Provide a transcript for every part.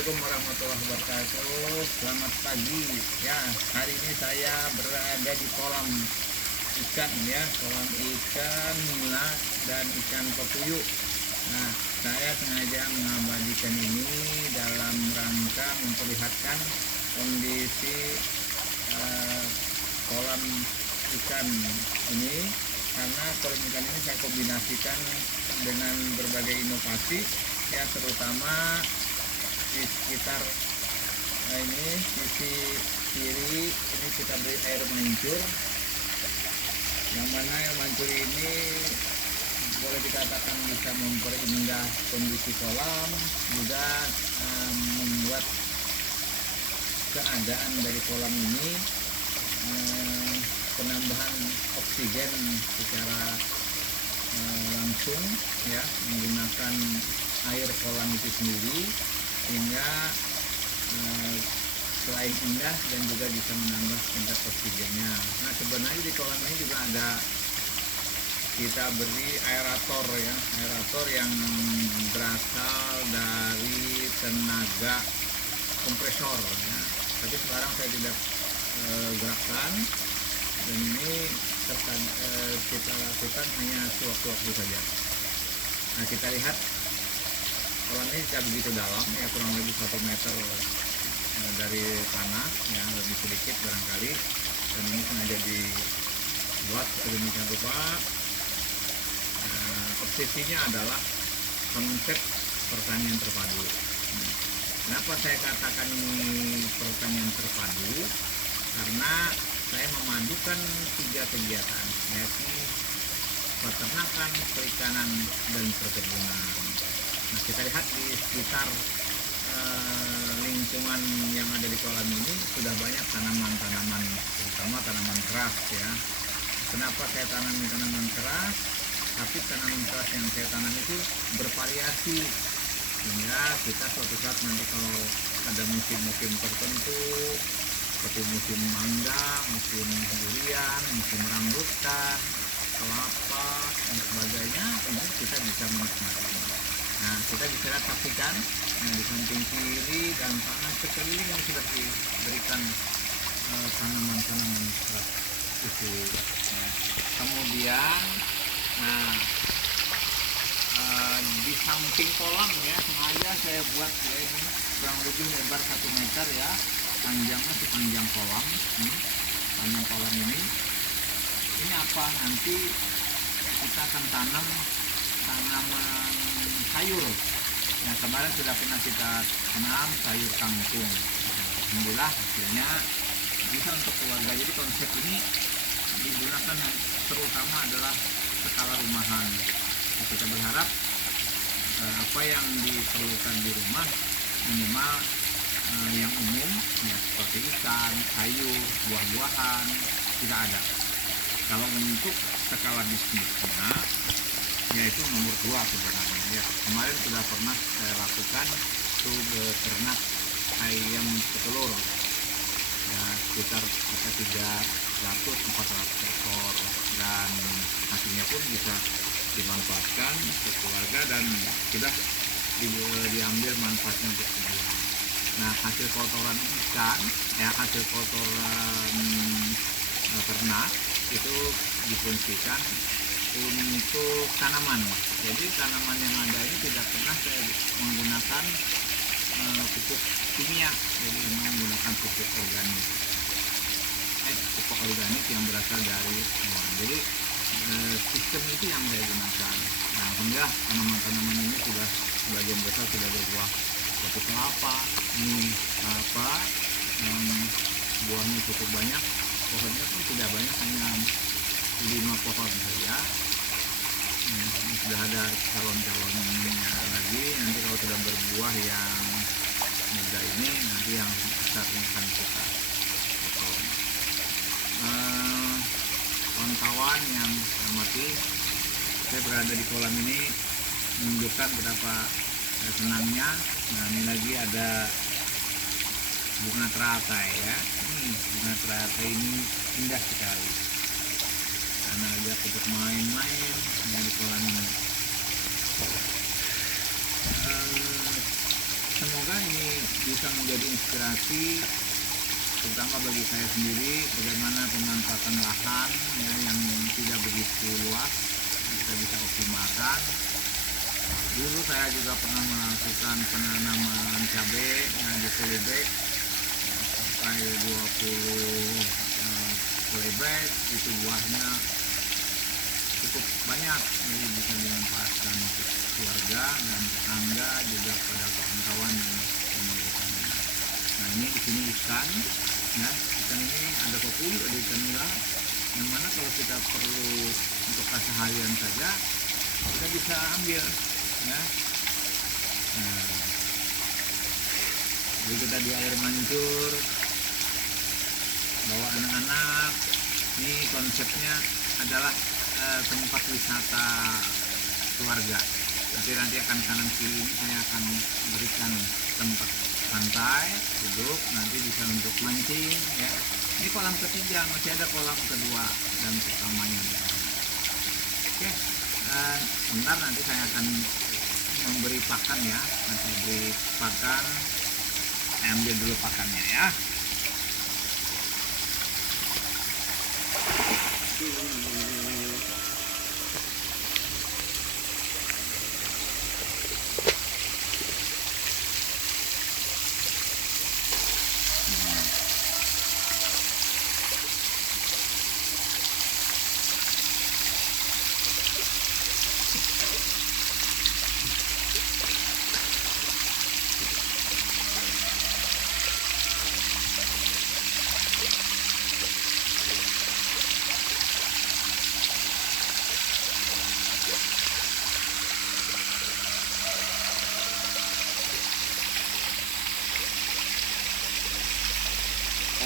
Assalamualaikum warahmatullahi wabarakatuh. Selamat pagi. Ya, hari ini saya berada di kolam ikan ya, kolam ikan nila dan ikan pepuyuh. Nah, saya sengaja mengabadikan ini dalam rangka memperlihatkan kondisi kolam ikan ini, karena kolam ikan ini saya kombinasikan dengan berbagai inovasi ya, terutama di sekitar ini sisi kiri ini kita beri air mancur, yang mana air mancur ini boleh dikatakan bisa memperindah kondisi kolam, juga membuat keadaan dari kolam ini penambahan oksigen secara langsung ya, menggunakan air kolam itu sendiri, sehingga selain indah dan juga bisa menambah tingkat oksigennya. Nah, sebenarnya di kolam ini juga ada kita beri aerator ya, aerator yang berasal dari tenaga kompresor ya. Tapi sekarang saya tidak gerakkan, dan ini kita lakukan hanya sewaktu-waktu saja. Nah, kita lihat kolam ini tidak begitu dalam ya, kurang lebih 1 meter dari tanah ya, lebih sedikit barangkali, dan ini sengaja dibuat sedemikian rupa. Obsesinya adalah konsep pertanian terpadu. Kenapa saya katakan ini pertanian terpadu? Karena saya memadukan 3 kegiatan, yaitu peternakan, perikanan, dan perkebunan. Nah, kita lihat di sekitar lingkungan yang ada di kolam ini sudah banyak tanaman-tanaman, terutama tanaman keras ya. Kenapa saya tanami tanaman keras? Tapi tanaman keras yang saya tanam itu bervariasi, sehingga kita suatu saat nanti kalau ada musim-musim tertentu seperti musim mangga, musim durian, musim rambutan, kelapa dan sebagainya, ini kita bisa menikmati. Nah, kita bisa lihat, saksikan, nah, di samping kiri dan kanan sekeliling ini sudah diberikan tanaman-tanaman keras itu ya. Kemudian nah, di samping kolam ya, sengaja saya buat ya, ini kurang lebih lebar 1 meter ya, panjangnya sepanjang kolam ini, panjang kolam ini apa, nanti kita akan tanam tanaman sayur. Nah, kemarin sudah pernah kita tanam sayur kangkung, alhamdulillah hasilnya bisa untuk keluarga. Jadi konsep ini digunakan terutama adalah skala rumahan. Nah, kita berharap apa yang diperlukan di rumah minimal yang umum ya, seperti ikan, sayur, buah-buahan tidak ada. Kalau untuk skala bisnisnya yaitu nomor 2 sebenarnya ya. Kemarin sudah pernah saya lakukan itu beternak ayam petelur ya, sekitar 300-400 ekor, dan hasilnya pun bisa dimanfaatkan untuk keluarga dan sudah diambil manfaatnya untuk kebutuhan. Nah, hasil kotoran ikan ya, hasil kotoran ternak itu difungsikan untuk tanaman. Jadi tanaman yang ada ini tidak pernah saya menggunakan pupuk kimia, jadi menggunakan pupuk organik. Pupuk organik yang berasal dari hewan. Jadi sistem itu yang saya gunakan. Nah, alhamdulillah tanaman-tanaman ini sudah sebagian besar sudah berbuah, seperti kelapa, ini kelapa buahnya cukup banyak, pohonnya pun tidak banyak, hanya 5 pohon saja. Ini sudah ada calon-calonnya lagi, nanti kalau sudah berbuah yang muda ini, nanti yang besarnya akan kita potong. Kawan-kawan yang amati, saya berada di kolam ini menunjukkan betapa senangnya. Nah, ini lagi ada bunga teratai ya. Bunga teratai ini indah sekali, karena ajak untuk main-main ya di kolam ini. semoga ini bisa menjadi inspirasi terutama bagi saya sendiri bagaimana pemanfaatan lahan ya, yang tidak begitu luas kita bisa optimalkan. Dulu saya juga pernah melakukan penanaman cabai di polybag sampai 20 polybag, itu buahnya cukup banyak, jadi bisa dimanfaatkan untuk keluarga dan tetangga juga pada kawan-kawan yang memerlukannya. Nah ini di sini ikan, ya ikan ini ada kokul, ada ikan nila, yang mana kalau kita perlu untuk keseharian saja kita bisa ambil, ya. Nah, jadi kita di air mancur, bawa anak-anak. Ini konsepnya adalah tempat wisata keluarga. Nanti akan kanan kiri ini saya akan berikan tempat santai, duduk, nanti bisa untuk mancing ya. Ini kolam ketiga, masih ada kolam kedua dan pertamanya. Oke, bentar nanti saya akan memberi pakan ya. Nanti beri pakan, saya ambil dulu pakannya ya.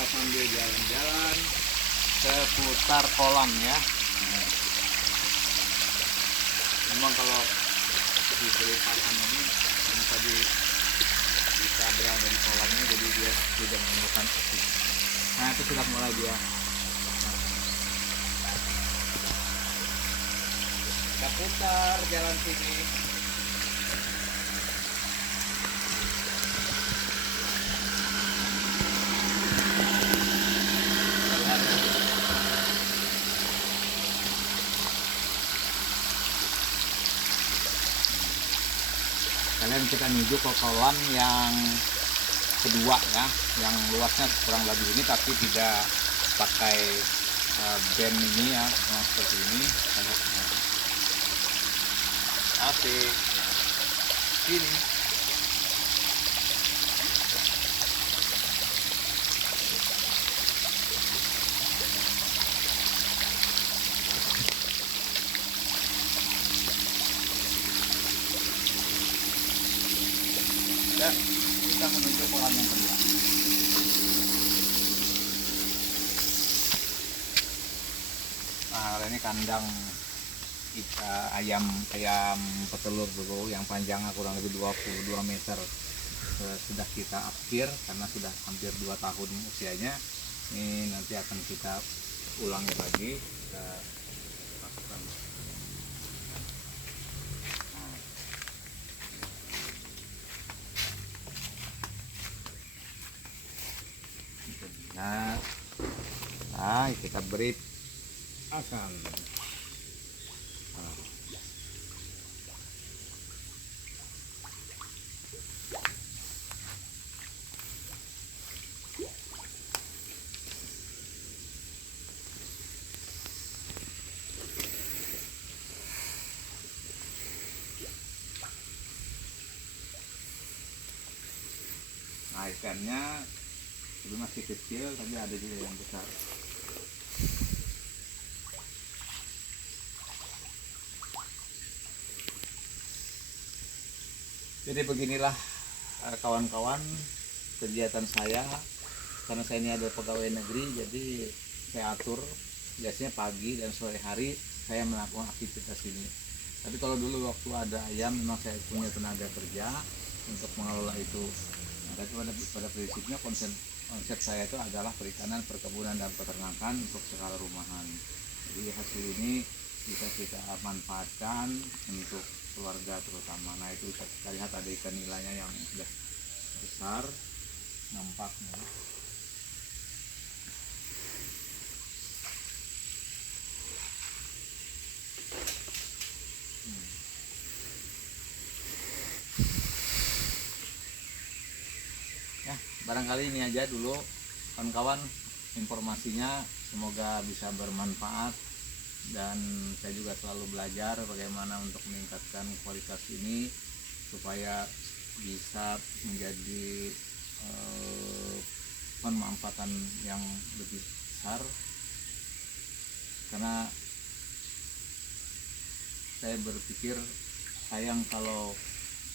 Sambil jalan-jalan seputar kolam ya. Memang kalau diberi pakan ini karena tadi kita berada di kolamnya, jadi dia tidak menemukan api. Nah itu sudah mulai dia. Kita putar jalan sini. Kalian kita menuju ke kolam yang kedua ya, yang luasnya kurang lebih ini tapi tidak pakai band ini ya, seperti ini. Asik. Sini. Kita menuju kolam yang kedua. Nah, ini kandang ayam petelur dulu yang panjangnya kurang lebih 22 meter. Sudah kita akhir karena sudah hampir 2 tahun usianya. Ini nanti akan kita ulangi lagi. Kita lakukan. Nah, kita beri akan. Nah, ikannya itu masih kecil, tapi ada juga yang besar. Jadi beginilah kawan-kawan kegiatan saya, karena saya ini ada pegawai negeri, jadi saya atur biasanya pagi dan sore hari saya melakukan aktivitas ini. Tapi kalau dulu waktu ada ayam memang saya punya tenaga kerja untuk mengelola itu. Nah, tapi pada prinsipnya konsep saya itu adalah perikanan, perkebunan, dan peternakan untuk skala rumahan. Jadi hasil ini bisa kita manfaatkan untuk keluarga terutama. Nah itu bisa kita lihat ada ikan nilainya yang sudah besar nampaknya. Ya, barangkali ini aja dulu kawan-kawan informasinya, semoga bisa bermanfaat, dan saya juga selalu belajar bagaimana untuk meningkatkan kualitas ini supaya bisa menjadi pemanfaatan yang lebih besar, karena saya berpikir sayang kalau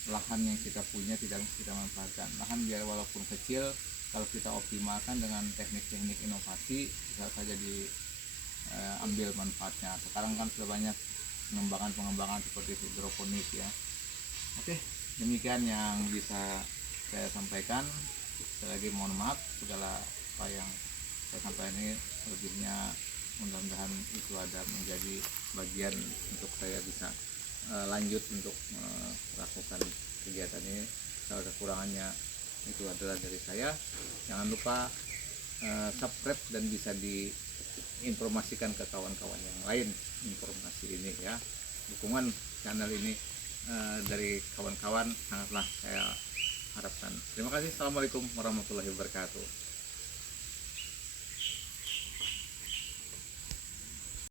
lahan yang kita punya tidak kita manfaatkan. Lahan biar walaupun kecil, kalau kita optimalkan dengan teknik-teknik inovasi bisa saja diambil manfaatnya. Sekarang kan sudah banyak pengembangan seperti hidroponik ya. Oke, demikian yang bisa saya sampaikan. Sekali lagi mohon maaf segala apa yang saya sampaikan ini, lebihnya mudah-mudahan itu ada menjadi bagian untuk saya bisa lanjut untuk melakukan kegiatan ini. Kalau kekurangannya itu adalah dari saya. Jangan lupa subscribe dan bisa diinformasikan ke kawan-kawan yang lain informasi ini ya. Dukungan channel ini dari kawan-kawan sangatlah saya harapkan. Terima kasih. Assalamualaikum warahmatullahi wabarakatuh.